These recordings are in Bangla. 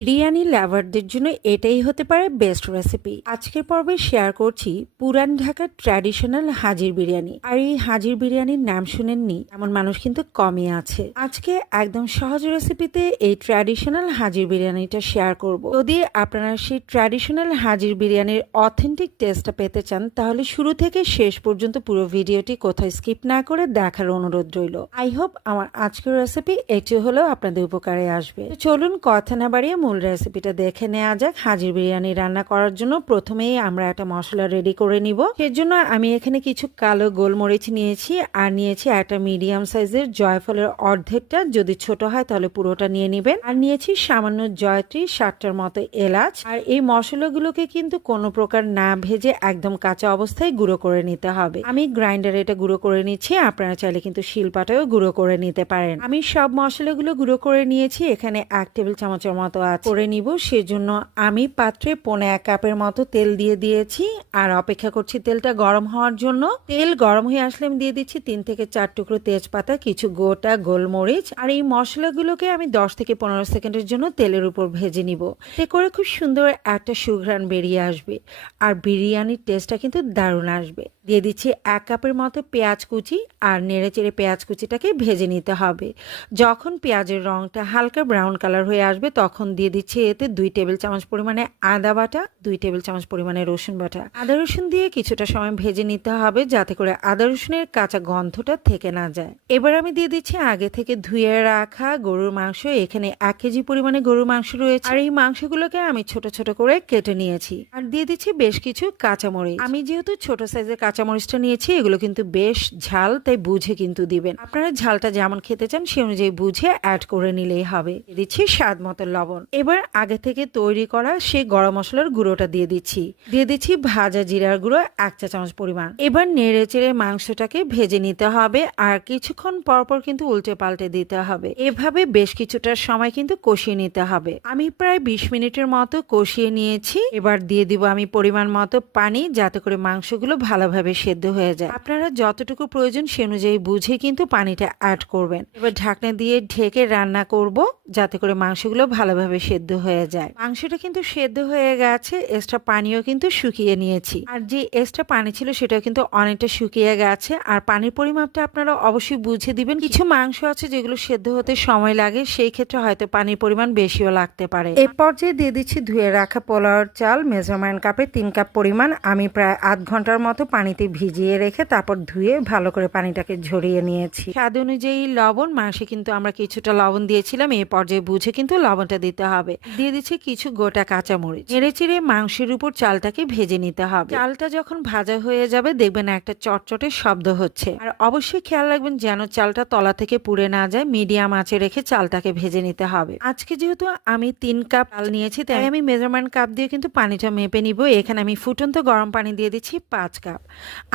বিরিয়ানি লাভারদের জন্য এটাই হতে পারে বেস্ট রেসিপি আজকের পর্বে শেয়ার করছি পুরান ঢাকার ট্র্যাডিশনাল হাজির বিরিয়ানি। আর এই হাজির বিরিয়ানির নাম শুনেননি, এমন মানুষ কিন্তু কমই আছে। আজকে একদম সহজ রেসিপিতে এই ট্র্যাডিশনাল হাজির বিরিয়ানিটা শেয়ার করব। যদি আপনারা সেই ট্র্যাডিশনাল হাজির বিরিয়ানির অথেন্টিক টেস্টটা পেতে চান, তাহলে শুরু থেকে শেষ পর্যন্ত পুরো ভিডিওটি কোথাও স্কিপ না করে দেখার অনুরোধ রইল। আই হোপ আমার আজকের রেসিপি একটু হলেও আপনাদের উপকারে আসবে। চলুন কথা না বাড়িয়ে মূল রেসিপিটা দেখে নেওয়া যাক। হাজির বিরিয়ানি রান্না করার জন্য প্রথমেই আমরা একটা মশলা রেডি করে নিব। এর সেজন্য আমি এখানে কিছু কালো গোলমরিচ নিয়েছি আর নিয়েছি একটা মিডিয়াম সাইজের জয়ফলের অর্ধেকটা। যদি ছোট হয় তাহলে পুরোটা নিয়ে নেবেন। আর নিয়েছি সামান্য জয়ত্রী সাতটার মতো এলাচ। আর এই মশলাগুলোকে কিন্তু কোনো প্রকার না ভেজে একদম কাঁচা অবস্থায় গুঁড়ো করে নিতে হবে। আমি গ্রাইন্ডারে এটা গুঁড়ো করে নিচ্ছি। আপনারা চাইলে কিন্তু শিলপাটাও গুঁড়ো করে নিতে পারেন। আমি সব মশলাগুলো গুঁড়ো করে নিয়েছি। এখানে এক টেবিল চামচের মতো করে নিব, সেজন্য আমি পাত্রে পনে এক কাপের মতো তেল দিয়ে দিয়েছি। আর অপেক্ষা করছি তেলটা গরম হওয়ার জন্য। তেল গরম হয়ে আসলে আমি দিয়ে দিচ্ছি তিন থেকে চার টুকরো তেজপাতা, কিছু গোটা গোলমরিচ। আর এই মশলাগুলোকে আমি দশ থেকে পনেরো সেকেন্ডের জন্য তেলের উপর ভেজে নিব। এতে করে খুব সুন্দর একটা সুঘ্রাণ বেরিয়ে আসবে। আর বিরিয়ানির টেস্টটা কিন্তু দারুণ আসবে। দিয়ে দিচ্ছি এক কাপের মতো পেঁয়াজ কুচি। আর নেড়ে চেড়ে পেঁয়াজ কুচিটাকে ভেজে নিতে হবে। যখন পেঁয়াজের রংটা হালকা ব্রাউন কালার হয়ে আসবে, তখন দিয়ে দিচ্ছি এতে দুই টেবিল চামচ পরিমাণে আদা বাটা, দুই টেবিল চামচ পরিমাণে রসুন বাটা। আদা রসুন দিয়ে কিছুটা সময় ভেজে নিতে হবে যাতে করে আদা রসুনের কাঁচা গন্ধটা থেকে না যায়। এবার আমি দিয়ে দিচ্ছি আগে থেকে ধুয়ে রাখা গরুর মাংস। এখানে এক কেজি পরিমাণে গরুর মাংস রয়েছে। আর এই মাংসগুলোকে আমি ছোট ছোট করে কেটে নিয়েছি। আর দিয়ে দিচ্ছি বেশ কিছু কাঁচামরিচ। আমি যেহেতু ছোট সাইজের কাঁচামরিচটা নিয়েছি, এগুলো কিন্তু বেশ ঝাল, তাই বুঝে কিন্তু দিবেন। আপনারা ঝালটা যেমন খেতে চান, সে অনুযায়ী বুঝে অ্যাড করে নিলেই হবে। দিচ্ছি স্বাদ মতো লবণ। এবার আগে থেকে তৈরি করা সেই গরম মশলার গুঁড়োটা দিয়ে দিচ্ছি। দিয়ে দিচ্ছি ভাজা জিরার গুঁড়ো এক চা চামচ পরিমাণ। এবার নেড়ে চেড়ে মাংসটাকে ভেজে নিতে হবে আর কিছুক্ষণ পর পর কিন্তু উল্টে পাল্টে দিতে হবে। এভাবে বেশ কিছুটা সময় কিন্তু কষিয়ে নিতে হবে। আমি প্রায় বিশ মিনিটের মতো কষিয়ে নিয়েছি। এবার দিয়ে দিব আমি পরিমাণ মতো পানি যাতে করে মাংসগুলো ভালোভাবে সেদ্ধ হয়ে যায়। আপনারা যতটুকু প্রয়োজন সে অনুযায়ী বুঝে কিন্তু পানিটা অ্যাড করবেন। এবার ঢাকনা দিয়ে ঢেকে রান্না করব যাতে করে মাংসগুলো ভালোভাবে সেদ্ধ হয়ে যায়। মাংসটা কিন্তু সেদ্ধ হয়ে গেছে, এক্সট্রা পানিও কিন্তু শুকিয়ে নিয়েছি। আর যে এক্সট্রা পানি ছিল সেটাও কিন্তু অনেকটা শুকিয়ে গেছে। আর পানির পরিমাপটা আপনারা অবশ্যই বুঝে দিবেন। কিছু মাংস আছে যেগুলো সেদ্ধ হতে সময় লাগে, সেই ক্ষেত্রে হয়তো পানির পরিমাণ বেশিও লাগতে পারে। এ পর্যায়ে দিয়ে দিচ্ছি ধুয়ে রাখা পোলাওর চাল, মেজারমেন্ট কাপে তিন কাপ পরিমাণ। আমি প্রায় আধ ঘণ্টার মতো পানিতে ভিজিয়ে রেখে তারপর ধুয়ে ভালো করে পানিটাকে ঝরিয়ে নিয়েছি। স্বাদ অনুযায়ী লবণ, মাংসে কিন্তু আমরা কিছুটা লবণ দিয়েছিলাম। এই পর্যায়ে বুঝে কিন্তু লবণটা দিতে হবে। দিয়ে দিচ্ছি কিছু গোটা কাঁচামরিচ। নেড়ে চিড়ে মাংসের উপর চালটাকে ভেজে নিতে হবে। চালটা যখন ভাজা হয়ে যাবে, দেখবেন একটা চটচটে শব্দ হচ্ছে। আর অবশ্যই খেয়াল রাখবেন যেন চালটা তলা থেকে পুড়ে না যায়, মিডিয়াম আঁচে রেখে চালটাকে ভেজে নিতে হবে। আজকে যেহেতু আমি তিন কাপ চাল নিয়েছি, তাই আমি মেজারমেন্ট কাপ দিয়ে কিন্তু পানিটা মেপে নিব। এখানে আমি ফুটন্ত গরম পানি দিয়ে দিচ্ছি পাঁচ কাপ।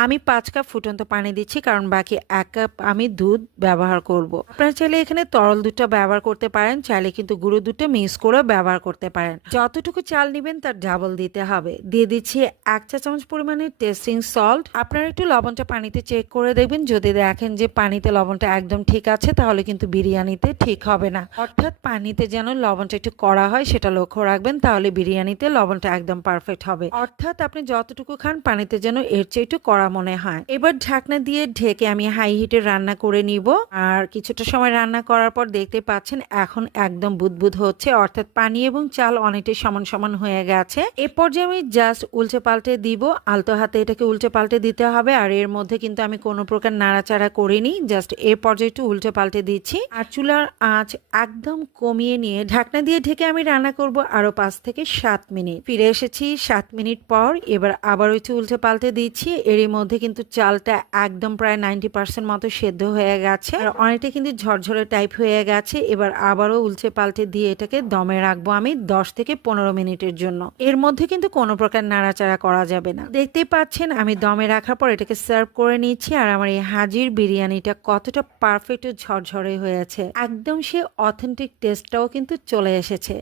আমি পাঁচ কাপ ফুটন্ত পানি দিচ্ছি, কারণ বাকি এক কাপ আমি দুধ ব্যবহার করব। আপনারা চাইলে এখানে তরল দুধটা ব্যবহার করতে পারেন, চাইলে কিন্তু গুঁড়ো দুধটা মিক্স করে ব্যবহার করতে পারেন। যতটুকু চাল নেবেন তার ডাবল দিতে হবে। দিয়ে দিচ্ছি এক চা চামচ পরিমাণে টেস্টিং সল্ট আপনারা একটু লবণটা পানিতে চেক করে দেখবেন। যদি দেখেন যে পানিতে লবণটা একদম ঠিক আছে, তাহলে কিন্তু বিরিয়ানিতে ঠিক হবে না। অর্থাৎ পানিতে যেন লবণটা একটু কড়া হয়, সেটা লক্ষ্য রাখবেন, তাহলে বিরিয়ানিতে লবণটা একদম পারফেক্ট হবে। অর্থাৎ আপনি যতটুকু খান, পানিতে যেন এর চেয়ে একটু কড়া মনে হয়। এবার ঢাকনা দিয়ে ঢেকে আমি হাই হিটে রান্না করে নিব। আর কিছুটা সময় রান্না করার পর দেখতে পাচ্ছেন, এখন একদম বুদবুদ হচ্ছে। অর্থাৎ পানি এবং চাল অনেকটাই সমান সমান হয়ে গেছে। এ পর্যায়ে আমি জাস্ট উল্টে পাল্টে দিব। আলতো হাতে এটাকে উল্টে পাল্টে দিতে হবে। আর এর মধ্যে কিন্তু আমি কোনো প্রকার নাড়াচাড়া করিনি। জাস্ট এ পর্যায়ে একটু উল্টে পাল্টে দিচ্ছি। আর চুলার আঁচ একদম কমিয়ে নিয়ে ঢাকনা দিয়ে ঢেকে আমি রান্না করব আরও পাঁচ থেকে সাত মিনিট। ফিরে এসেছি সাত মিনিট পর। এবার আবার একটু উল্টে পাল্টে দিচ্ছি। এরই মধ্যে কিন্তু চালটা একদম প্রায় নাইনটি পার্সেন্ট মতো সেদ্ধ হয়ে গেছে। আর অনেকটা কিন্তু ঝরঝরে টাইপ হয়ে গেছে। এবার আবারও উল্টে পাল্টে দিয়ে এটাকে দমে রাখব আমি দশ থেকে পনেরো মিনিটের জন্য। এর মধ্যে কিন্তু কোনো প্রকার নাড়াচাড়া করা যাবে না। দেখতে পাচ্ছেন, আমি দমে রাখার পর এটাকে সার্ভ করে নিচ্ছি আর আমার এই হাজির বিরিয়ানিটা কতটা পারফেক্ট ঝরঝরে হয়েছে একদম সে অথেন্টিক টেস্টটাও কিন্তু চলে এসেছে।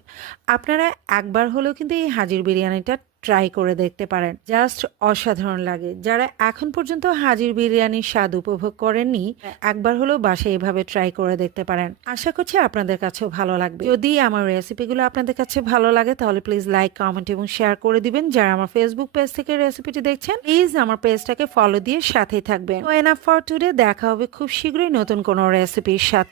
আপনারা একবার হলেও কিন্তু এই হাজির বিরিয়ানিটা ট্রাই করে দেখতে পারেন। জাস্ট অসাধারণ লাগে। যারা এখন পর্যন্ত হাজির বিরিয়ানির স্বাদ উপভোগ করেননি একবার হলেও বাসায় এভাবে ট্রাই করে দেখতে পারেন। আশা করছি আপনাদের কাছেও ভালো লাগবে। যদি আমার রেসিপিগুলো আপনাদের কাছে ভালো লাগে তাহলে প্লিজ লাইক কমেন্ট এবং শেয়ার করে দিবেন। যারা আমার ফেসবুক পেজ থেকে রেসিপিটি দেখছেন প্লিজ আমার পেজটাকে ফলো দিয়ে সাথেই থাকবেন। এনাফ ফর টুডে দেখা হবে খুব শীঘ্রই নতুন কোনো রেসিপির সাথে।